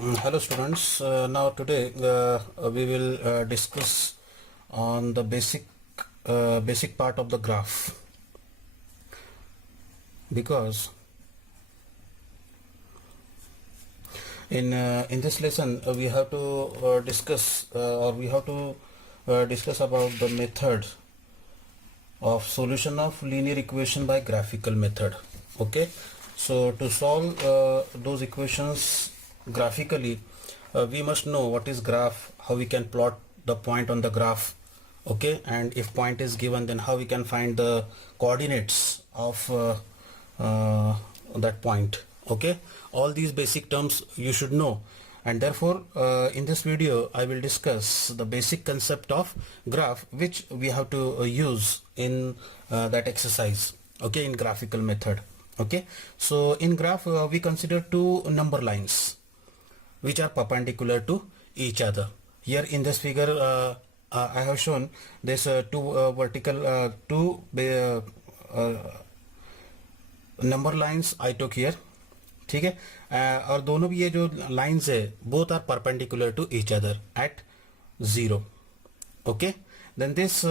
Hello students. Now today we will discuss on the basic part of the graph, because in this lesson we have to discuss or we have to discuss about the method of solution of linear equation by graphical method. Okay, so to solve those equations graphically, we must know what is graph, how we can plot the point on the graph. Okay, and if point is given, then how we can find the coordinates of that point. Okay, all these basic terms you should know, and therefore in this video I will discuss the basic concept of graph which we have to use in that exercise. Okay, in graphical method. Okay, so in graph we consider two number lines which are perpendicular to each other. Here in this figure I have shown this two vertical number lines I took here. ठीक है, और दोनों भी ये जो lines है both are perpendicular to each other at 0. Okay, then this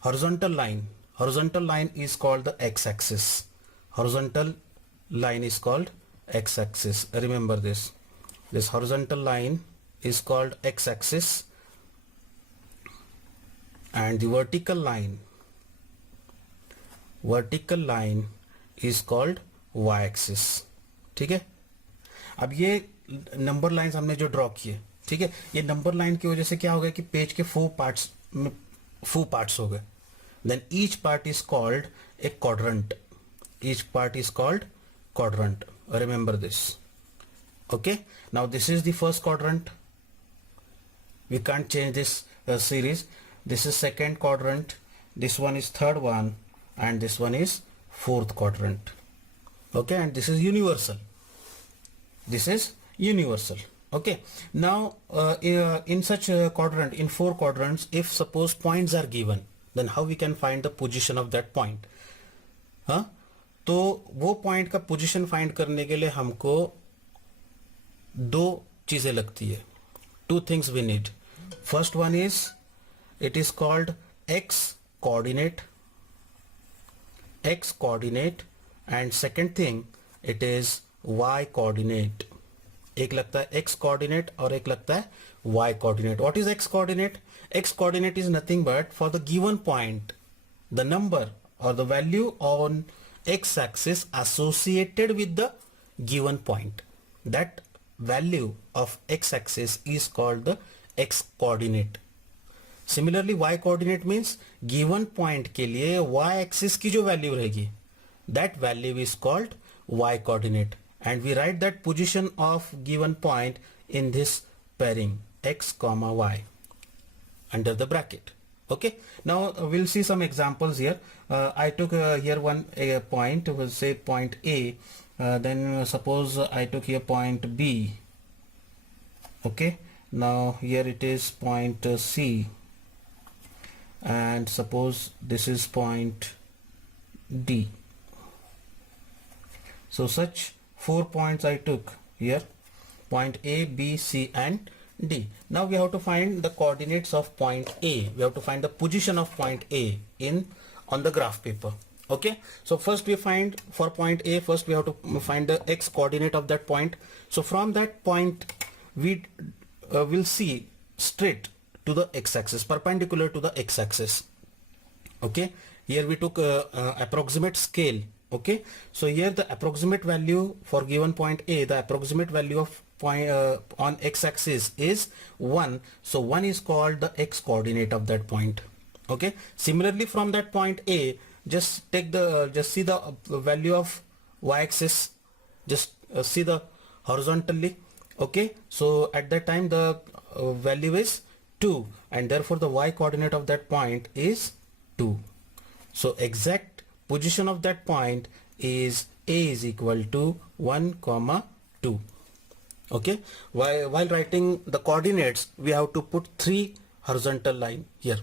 horizontal line is called the x-axis. Horizontal line is called x-axis. Remember this horizontal line is called x-axis, and the vertical line is called y-axis. ठीक है, अब ये number lines हमने जो draw किए, ठीक है, ये नंबर लाइन की वजह से क्या हो गया कि पेज के 4 पार्ट्स हो गए. Then each part is called a quadrant. Remember this. Okay, now this is the first quadrant. We can't change this series. This is second quadrant, this one is third one, and this one is fourth quadrant. Okay, and this is universal. Okay, now in such a quadrant, in 4 quadrants, if suppose points are given, then how we can find the position of that point? तो वो point का position find करने के लिए हमको दो चीजें लगती है. 2 things we need. First one is, it is called x coordinate, and second thing it is y coordinate. एक लगता है x coordinate और एक लगता है y coordinate. What is x coordinate? X coordinate is nothing but for the given point, the number or the value on x axis associated with the given point. That value of x axis is called the x coordinate. Similarly y coordinate means given point के लिए y axis की जो value रहेगी, that value is called y coordinate, and we write that position of given point in this pairing x comma y under the bracket. Okay, now we'll see some examples here. I took here one point, we'll say point A. Then suppose I took here point B. Okay, now here it is point C, and suppose this is point D. So such 4 points I took here, point A, B, C and D. Now we have to find the coordinates of point A. We have to find the position of point A on the graph paper. Okay, so first we find for point A, first we have to find the x coordinate of that point. So from that point we will see straight to the x-axis, perpendicular to the x-axis. Okay, here we took approximate scale. Okay, so here the approximate value for given point A, the approximate value of point on x-axis is 1. So 1 is called the x coordinate of that point. Okay, similarly from that point A, just see the value of y-axis, just see the horizontally. Okay, so at that time the value is 2, and therefore the y coordinate of that point is 2. So exact position of that point is A is equal to 1 comma 2. Okay, while writing the coordinates we have to put 3 horizontal line here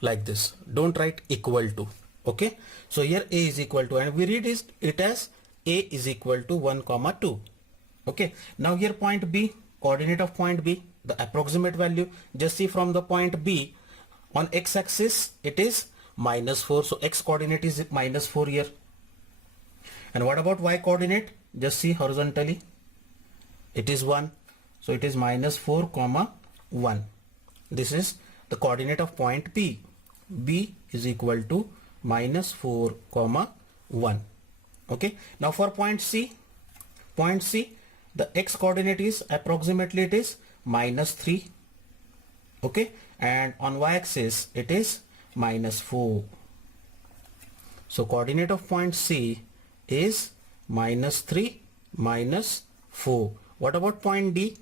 like this. Don't write equal to. Okay, so here A is equal to, and we read it as A is equal to 1 comma 2. Okay, now here point B, coordinate of point B, the approximate value. Just see from the point B, on x-axis it is -4, so x coordinate is -4 here. And what about y coordinate? Just see horizontally, it is 1, so it is -4 comma 1. This is the coordinate of point B. B is equal to -4 comma 1. Okay, now for point C, the x coordinate is approximately it is -3. Okay, and on y-axis it is -4. So coordinate of point C is -3, -4. What about point D?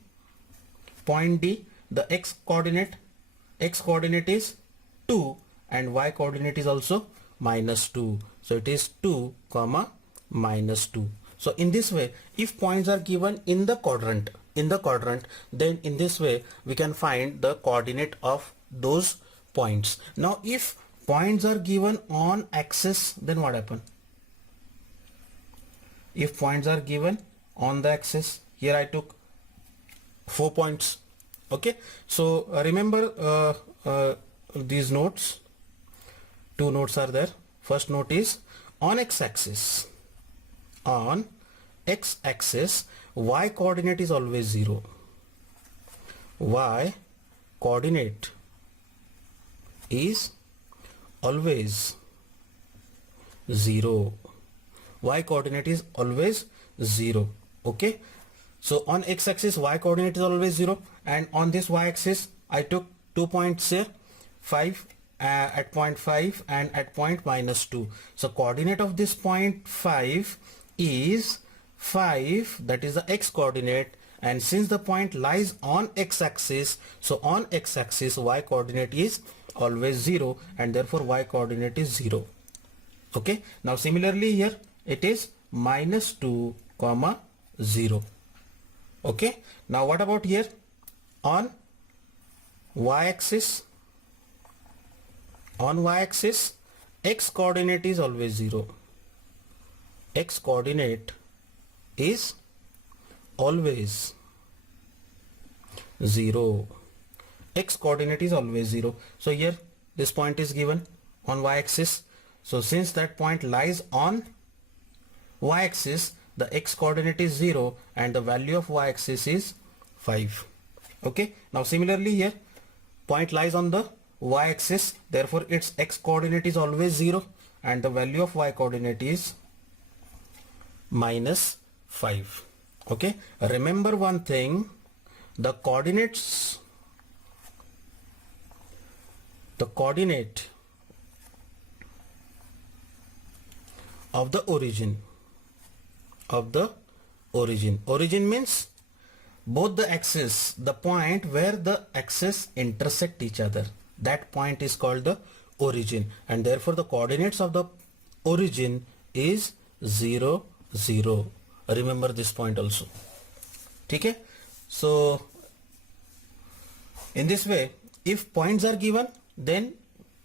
Point D, the x coordinate is 2 and y coordinate is also -2. So it is 2 comma -2. So in this way, if points are given in the quadrant, then in this way we can find the coordinate of those points. Now if points are given on axis, then what happen? If points are given on the axis, here I took 4 points. Okay, so remember these notes. 2 notes are there. First note is on x-axis. On x-axis, y coordinate is always 0. Y coordinate is always 0. Y coordinate is always 0. Okay, so on x-axis y coordinate is always 0, and on this y-axis I took 2 points here, 5 at point 5 and at point -2. So coordinate of this point 5 is 5, that is the x coordinate, and since the point lies on x-axis, so on x-axis y coordinate is always 0 and therefore y coordinate is 0. Okay, now similarly here it is -2 comma 0. Okay, now what about here on y-axis? On y-axis, x coordinate is always 0. X coordinate is always 0. X coordinate is always 0. So here this point is given on y-axis. So since that point lies on y-axis, the x coordinate is 0 and the value of y-axis is 5. Okay, now similarly here point lies on the y-axis, therefore its x coordinate is always 0 and the value of y coordinate is -5. Okay, remember one thing, the coordinate of the origin means both the axes, the point where the axes intersect each other, that point is called the origin, and therefore the coordinates of the origin is 0, 0. Remember this point also. Okay, so in this way, if points are given, then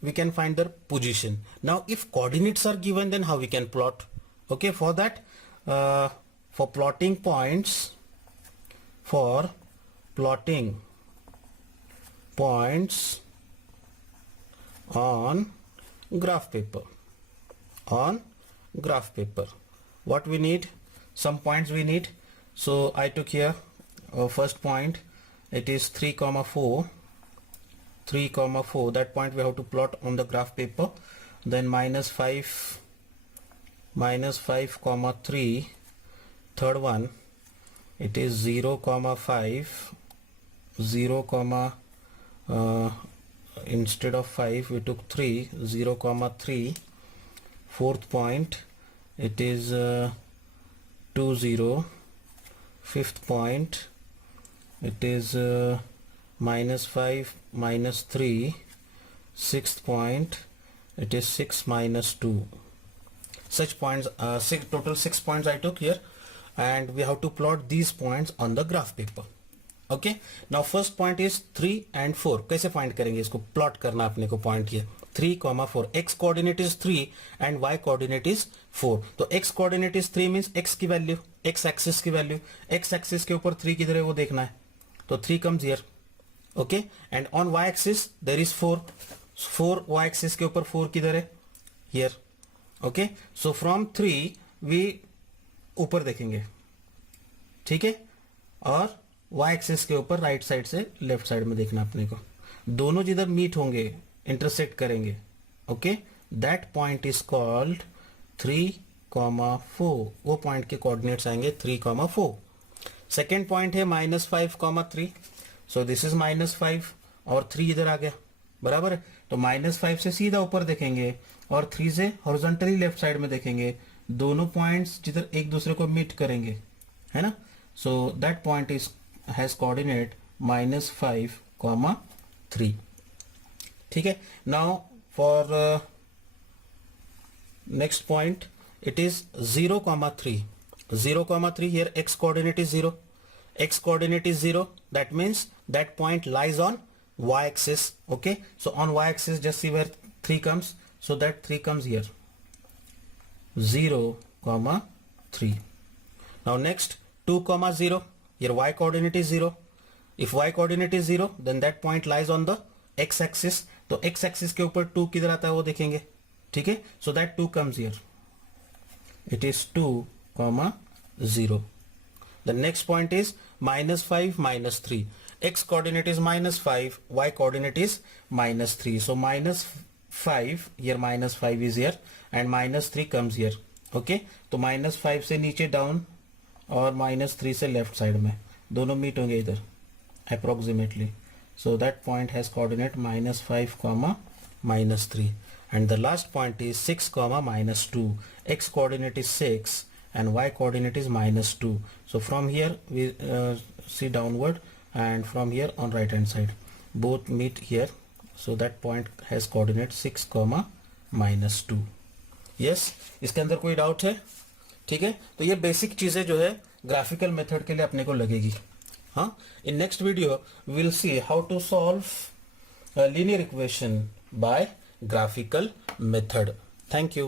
we can find their position. Now if coordinates are given, then how we can plot? Okay, for that, for plotting points on graph paper, what we need? Some points we need. So I took here first point, it is 3, 4. That point we have to plot on the graph paper. Then -5, -5, 3. Third one, it is 0, 5. 0, instead of 5 we took 3. 0, 3. Fourth point, it is 2, 0. Fifth point, it is -5, -3. Sixth point, it is 6, -2. Such points, total 6 points I took here, and we have to plot these points on the graph paper. Okay, now first point is 3 and 4. कैसे find करेंगे इसको? Plot करना अपने को point ये 3, 4. x coordinate is 3 and y coordinate is 4. तो x coordinate is 3 means x की value x axis की वैल्यू, एक्स एक्सिस के ऊपर 3 किधर है वो देखना है, तो 3 comes here, okay, and on Y axis there is 4 Y axis के ऊपर 4 किधर है, here, okay, so from 3 we ऊपर देखेंगे, ठीक है, और वाई एक्सिस के ऊपर राइट साइड से लेफ्ट साइड में देखना अपने को, दोनों जिधर मीट होंगे इंटरसेक्ट करेंगे, okay, that point is called 3,4, वो पॉइंट के कोऑर्डिनेट्स आएंगे 3,4। सेकेंड पॉइंट है -5,3, सो दिस इज -5 और 3 इधर आ गया, बराबर है, तो -5 से सीधा ऊपर देखेंगे और 3 से हॉरिजॉन्टली लेफ्ट साइड में देखेंगे, दोनों पॉइंट्स जिधर एक दूसरे को मीट करेंगे, है ना, so that point is has coordinate -5,3, ठीक है। Now for next point it is 0,3, 0,3, here x coordinate is 0, x coordinate is 0, that means that point lies on y axis, okay, so on y axis just see where 3 comes, so that 3 comes here, 0,3. Now next 2,0, here y coordinate is 0, if y coordinate is 0 then that point lies on the x axis, तो x axis के ऊपर 2 किधर आता है वो देखेंगे, ठीक है, so that 2 comes here, it is 2,0. The next point is -5, -3, x coordinate is -5, y coordinate is -3, so -5, here -5 is here and -3 comes here, okay, तो -5 से नीचे डाउन और -3 से लेफ्ट साइड में दोनों मीट होंगे इधर approximately, so that point has coordinate -5, -3, and the last point is 6, -2, x coordinate is 6 and y coordinate is -2, so from here we see downward and from here on right hand side both meet here, so that point has coordinate 6, -2. yes, इसके अंदर कोई doubt है, ठीक है, तो ये basic चीजें जो है ग्राफिकल मेथड के लिए अपने को लगेगी, हाँ, in next video we will see how to solve a linear equation by graphical method. Thank you.